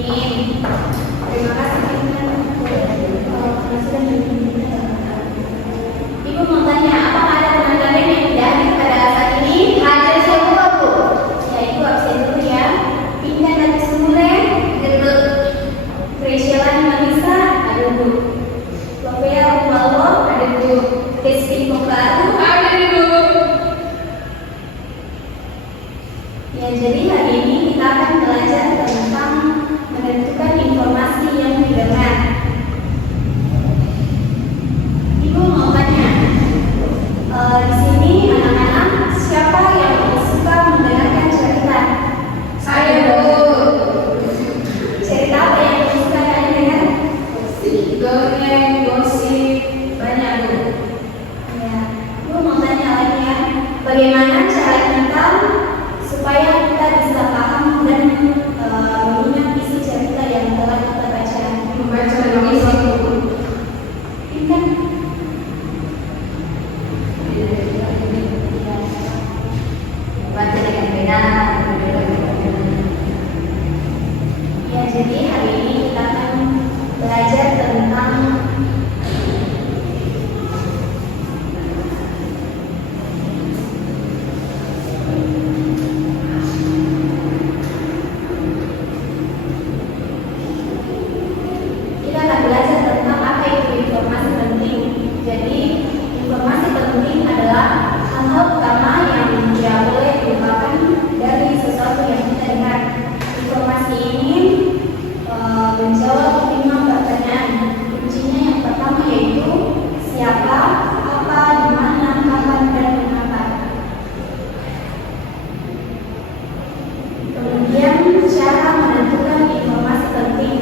Terima kasih. Ibu mau tanya, apakah ada teman kalian yang tidak hadir pada saat ini? Hadir semua, Bu. Ya, Ibu absen dulu ya. Pindah dari Sumure, Ibu Priscilla Manisa, ada Bu. Lovia Umalo, ada Bu. Rizky Pokaru, ada Bu. Ya, jadi hari ini kita akan belajar tentang menentukan informasi yang didengar. Ibu mau tanya, di sini anak-anak siapa yang suka mendengarkan cerita? Saya, Bu. Cerita apa yang suka kalian dengar? Dongeng, gosip, banyak, Bu. Ya, Bu mau tanya lagi ya, bagaimana cara kita supaya kita bisa paham dan mengingat isi cerita yang telah kita baca? Membaca dengan satu. Ingat. Baca dengan benar. Ya, jadi hari ini kita akan belajar tentang apa itu informasi penting. Jadi informasi penting adalah hal-hal utama yang tidak boleh dilupakan dari sesuatu yang kita dengar. Informasi ini menjawab 5 pertanyaan. Kuncinya yang pertama yaitu siapa, apa, di mana, kapan, dan mengapa. Kemudian cara menentukan informasi penting.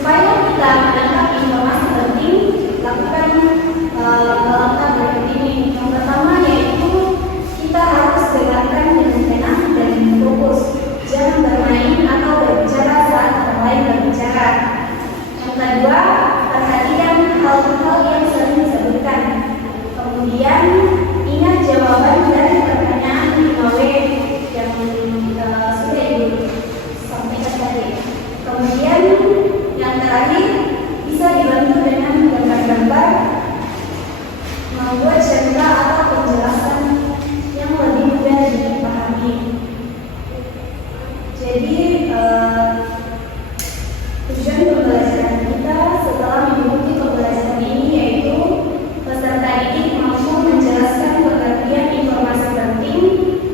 Supaya kita menangkap informasi penting, lakukan langkah berikut ini. Yang pertama yaitu kita harus dengarkan dengan tenang dan fokus. Jangan bermain atau berbicara saat orang lain berbicara. Yang kedua, perhatikan hal-hal yang sering disebutkan. Kemudian ingat jawaban dari pertanyaan 5W yang sudah Ibu sampaikan tadi. Kemudian yang terakhir, bisa dibantu dengan gambar-gambar, membuat cerita atau penjelasan yang lebih mudah dipahami. Jadi tujuan pembelajaran kita setelah mengikuti pembelajaran ini yaitu peserta didik mampu menjelaskan pengertian informasi penting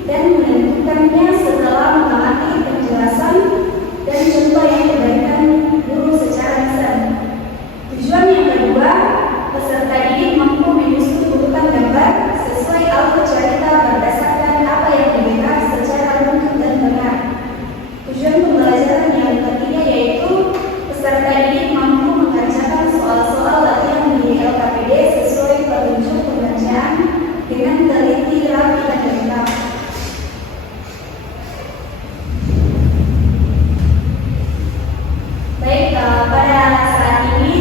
dan menentukannya setelah mengamati penjelasan dan contoh yang diberikan guru secara lisan. Tujuan yang kedua, peserta didik mampu menyusun urutan gambar sesuai alur cerita berdasarkan apa yang didengar secara runtut dan benar. Tujuan pembelajaran yang ketiga yaitu peserta didik mampu mengerjakan soal-soal latihan di LKPD sesuai petunjuk pengerjaan dengan teliti, rapi, dan lengkap. Baik, pada saat ini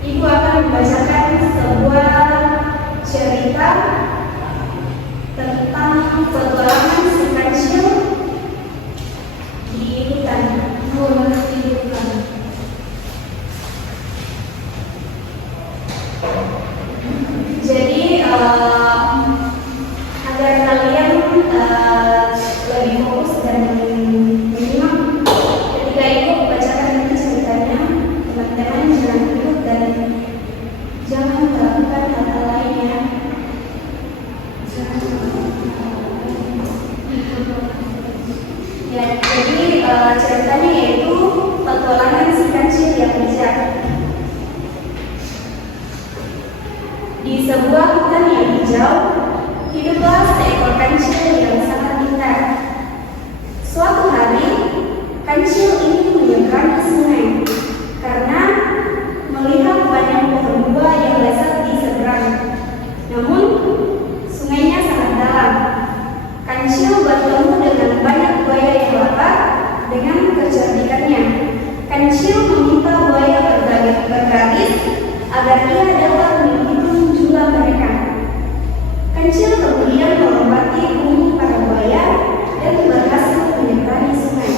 Ibu akan membacakan sebuah cerita tentang petualangan si kancil di hutan. Jadi agar kalian lebih fokus dan menyimak ketika Ibu membacakan nanti ceritanya, teman-teman jangan duduk dan jangan melakukan hal-hal lainnya. Ya, jadi ceritanya yaitu petualangan si kancil yang bijak. Di sebuah hutan yang hijau, hiduplah seekor kancil yang sangat pintar. Suatu hari, kancil ini menyeberangi sungai karena melihat banyak pohon buah yang lezat di seberang. Namun, sungainya sangat dalam. Kancil bertemu dengan banyak buaya yang lapar. Dengan kecerdikannya, kancil meminta buaya berbaris agar ia dapat menghitung jumlah mereka. Kancil kemudian melompati umum para buaya dan berhasil menyeberangi sungai.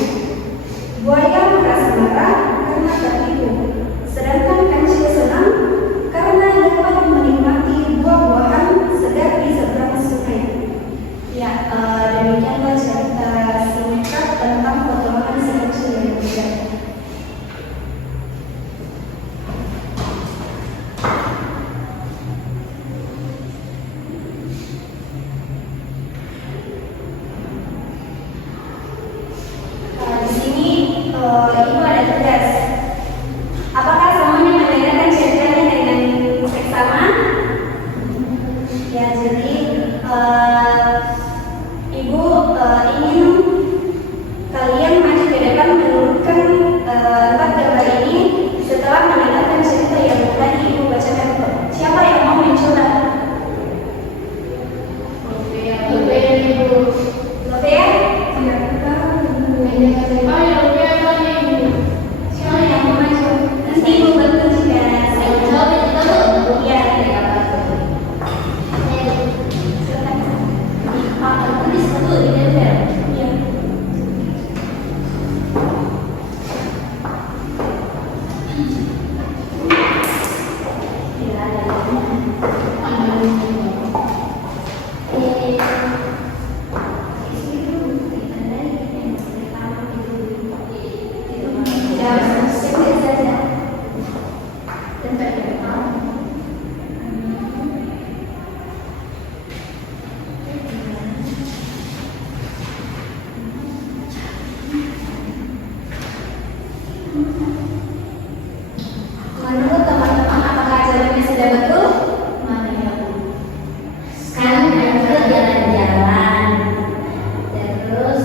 Singkat saja. Tempat depan. Menurut teman-teman, apakah jalannya sudah betul? Mana ya Bu? Sekarang kita jalan-jalan, terus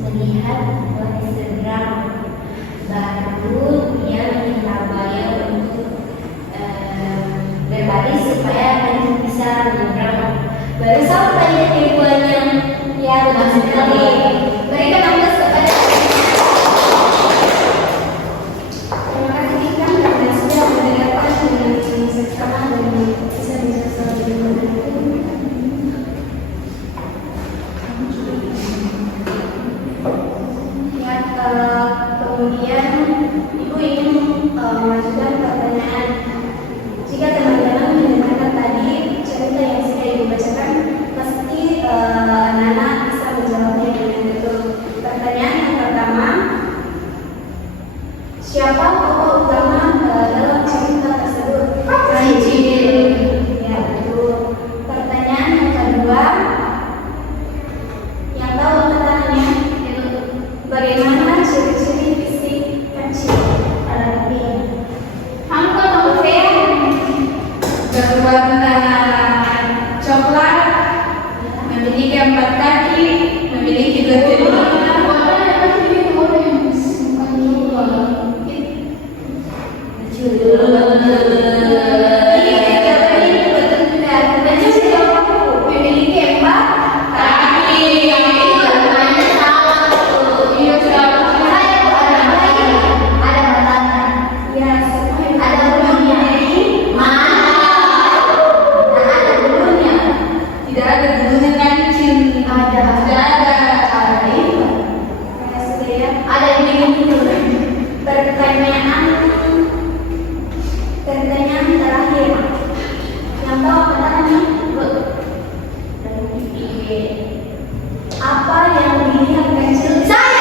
melihat Instagram, baru dia minta bayar untuk berbaris supaya kan bisa menyeberang. Baru sampai ya tujuannya, ya benar sekali. Mereka nambah kepada Terima kasih Ikram karena sudah mendengarkan dengan seksama dan bisa selalu membantu. Ya, kemudian Ibu ingin mengajukan pertanyaan. Jika teman-teman mendengarkan tadi cerita yang sudah Ibu bacakan, pasti anak-anak bisa menjawabnya dengan betul. Pertanyaan yang pertama, siapa tokoh utama dalam cerita tersebut? Cicil. Ya, betul. Pertanyaan yang kedua, yang tahu pertanyaannya, bagaimana ciri-ciri fisik kecil pada ini? Hamka novel berwarna coklat, memiliki 4 kaki, memiliki 2 telinga. Memiliki 4 Kaki. ada matanya. Ya, semua ada bulunya. Ada bulunya. Tidak ada bulunya kancing. Ada. Tidak ada. Ada yang begini. Pertanyaan terakhir. Yang tahu pertanyaannya? Apa yang dilihat kecil? Saya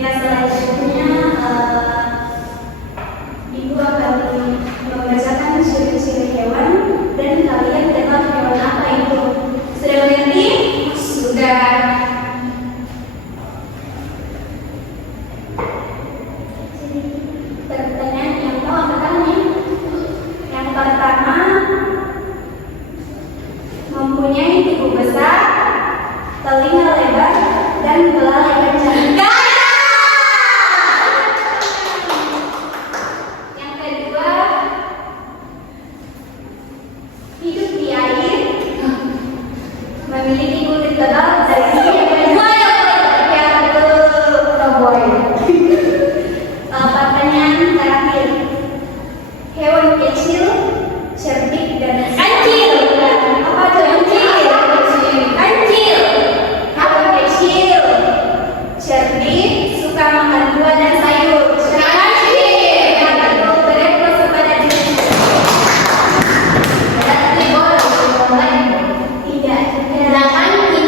ya, selanjutnya Ibu akan membacakan ciri-ciri hewan dan kalian tebak hewan apa itu. Sudah mengerti? Sudah. Pertanyaan yang tahu apa tanya? Yang pertama, mempunyai tubuh besar, telinga lebar, dan belalai kencang. Yang kedua, hidup di air, memiliki kulit tebal dari yang betul, cowboy. Pertanyaan terakhir, hewan kecil, cerdik dan Kancil. apa itu kancil? Kancil. Hewan kecil, cerdik, suka makan buah dan sayur. Kancil. Yang betul, berekor kepada diri. Tidak. Nah, kancil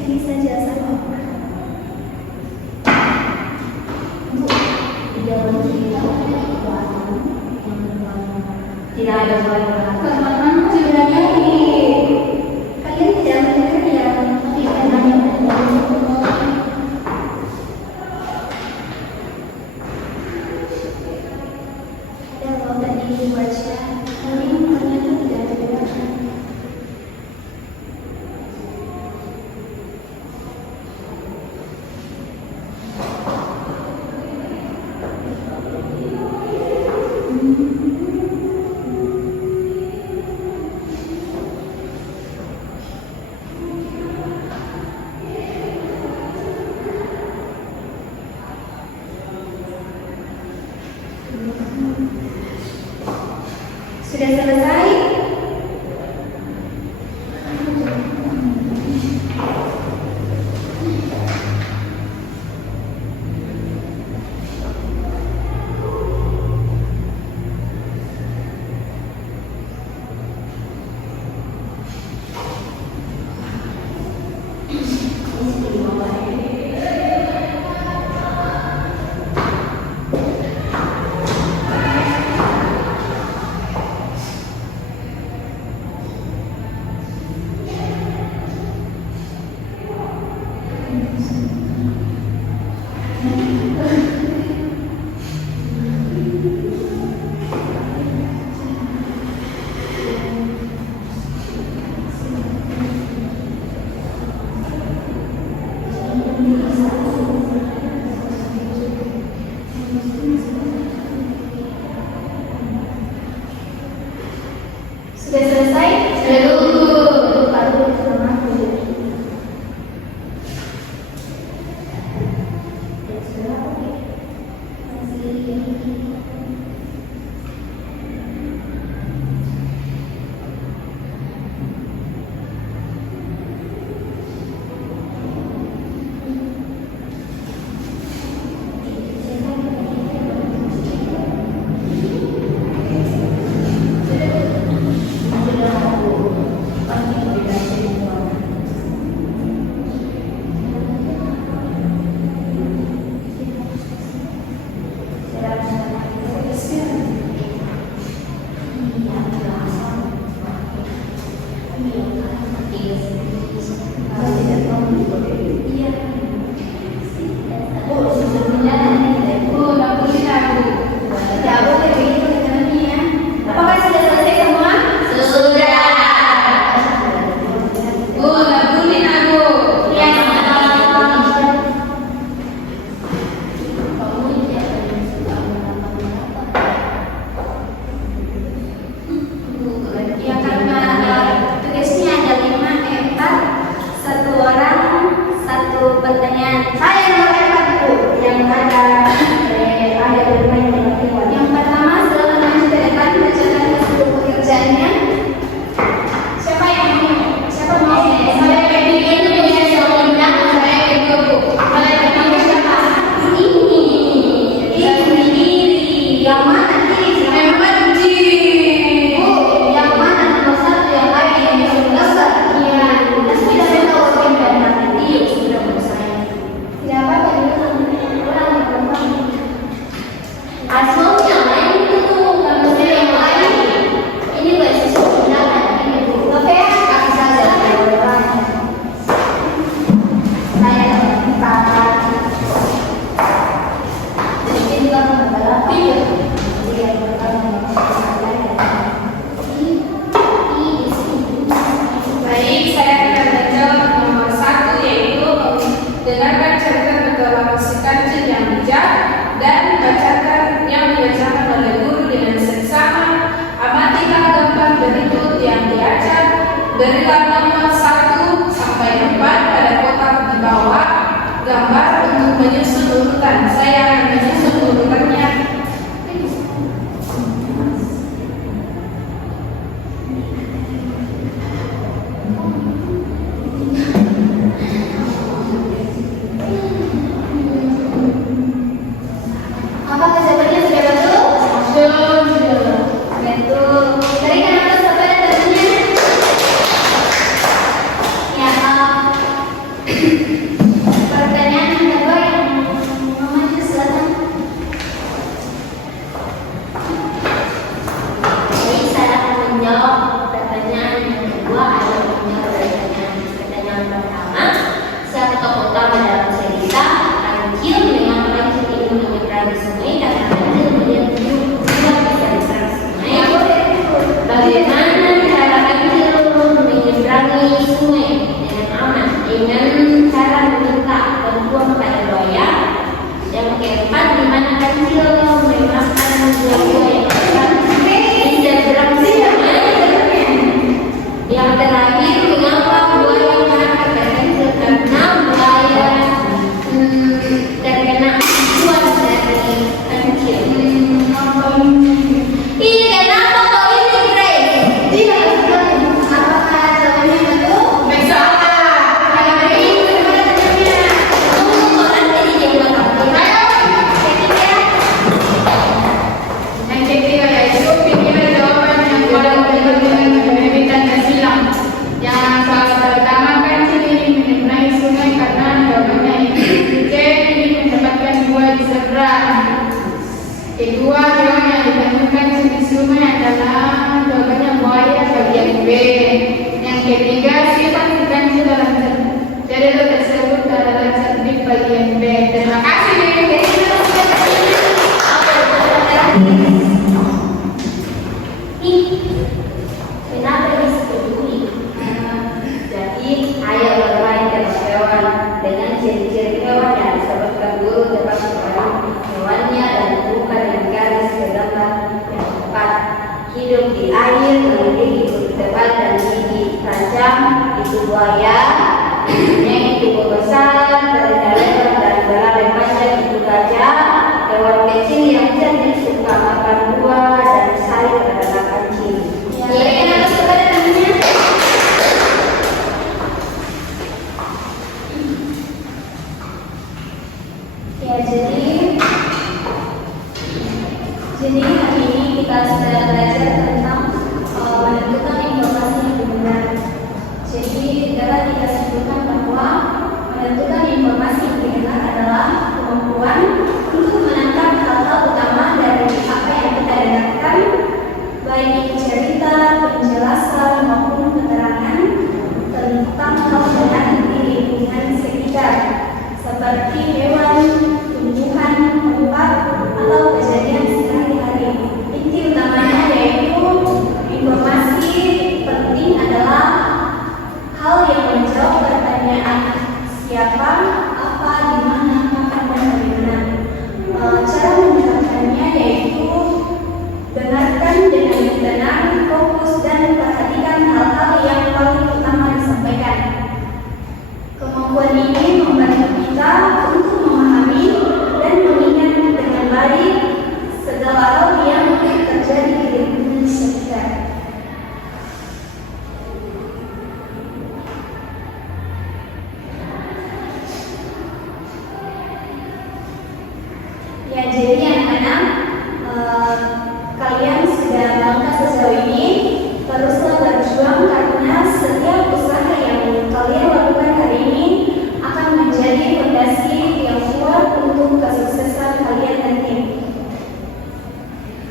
Ini saja sama. Tidak ada suara. Teman-teman sebenarnya kalian tidak mendengar ya, tapi katanya ada loh tadi dibaca, tapi ternyata tidak ada. Sudah selesai? Sudah selesai? Sudah. Baru sama aku. dengan aman dengan cara meminta bantuan kepada buaya. Yang keempat, di mana kancil memakan buah-buah yang akan diseberang bersama. Yang terakhir, mengapa buaya makan kancil? Karena buaya terkena kuat dari kancil. Iya, kenapa kau ini Grace? Tidak, apakah jawabannya betul? Yang ketiga yaitu pilihlah jawaban yang paling benar dengan menemukan silang. Yang pertama, kancil ini menyeberangi sungai karena jawabannya C. Ini mendapatkan buah di seberang. Kedua, hewan yang ditemukan di sungai adalah jawabannya buaya, bagian B. Yang ketiga, sifat kancil dalam cerita tersebut adalah cerdik, bagian B. Terima kasih. Kenapa disebut unik? Jadi, ayo bermain dengan hewan dengan ciri-ciri hewan yang disebutkan dulu dapat seorang hewannya dan bukan dengan garis ke gambar yang tepat. Hidup di air, memiliki kulit tebal dan gigi tajam. Itu buaya. Yang tubuh besar, telinga lebar dan belalai panjang itu gajah. Hewan kecil yang cerdik suka makan buah dan sayur adalah kancil. Kenapa saudara namanya? Ya, jadi hari ini kita sudah belajar tentang menentukan informasi yang benar. Jadi dapat kita simpulkan bahwa menentukan informasi yang benar adalah kemampuan untuk menangkap hal-hal utama dari apa yang kita dengarkan, baik itu cerita, penjelasan maupun keterangan tentang hal benar di lingkungan sekitar, seperti hewan, tumbuhan, tempat, atau kejadian sehari-hari. Inti utamanya yaitu informasi penting adalah hal yang menjawab pertanyaan siapa, apa, di mana, kapan, dan bagaimana. Cara mendapatkannya yaitu dengarkan dengan tenang, fokus, dan perhatikan hal-hal yang paling utama disampaikan. Kemampuan ini membantu kita untuk memahami dan mengingat dengan baik segala hal yang terjadi di lingkungan sekitar. Ya, jadi anak-anak, kalian sudah langkah sejauh ini. Teruslah berjuang karena setiap usaha yang kalian lakukan hari ini akan menjadi fondasi yang kuat untuk kesuksesan kalian nanti.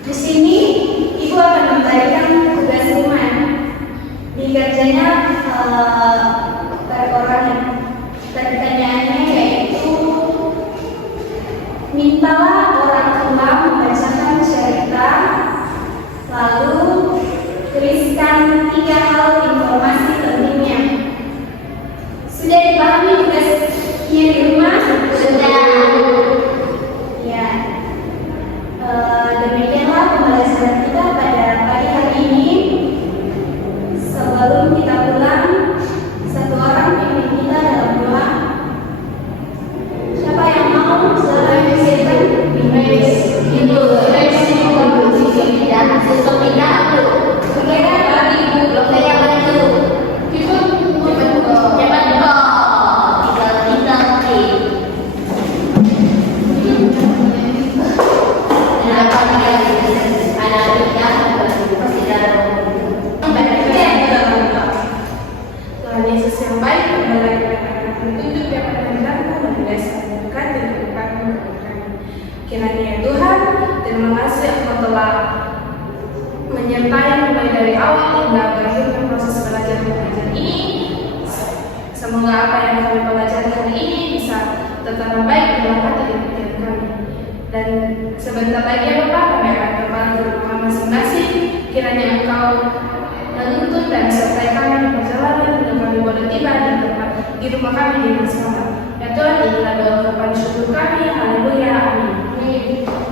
Di sini, Ibu akan memberikan tugas rumah. Dikerjanya per orang. Pertanyaannya yaitu mintalah orang tua membacakan cerita, lalu tuliskan 3 hal informasi pentingnya. Sudah dipahami tugasnya di rumah? Sudah. Ya. Demikianlah pembelajaran kita pada pagi hari ini. Sebelum kita pulang, satu orang pimpin kita dalam doa. Siapa yang mau saudara silakan? Ibu, dan susuk tidak aku. Sekarang ibu dokter yang maju. Cepat kok. Tinggal nanti. Kenapa tidak ada tidak pasti ada. Tuhan Yesus yang baik adalah petunjuk yang menenangkan dan berdasarkan dan berkami. Kiranya Tuhan, terima kasih Engkau telah menyertai mulai dari awal hingga berakhirnya proses belajar mengajar ini. Semoga apa yang kami pelajari hari ini bisa tertanam baik dalam hati dan pikiran kami. Dan sebentar lagi ya Bapak, kami akan kembali ke rumah masing-masing. Kiranya Engkau menuntun dan sertai kami di perjalanan hingga kami boleh tiba di rumah kami dengan selamat. Ya Tuhan, inilah doa ucapan syukur kami. Haleluya. Amin.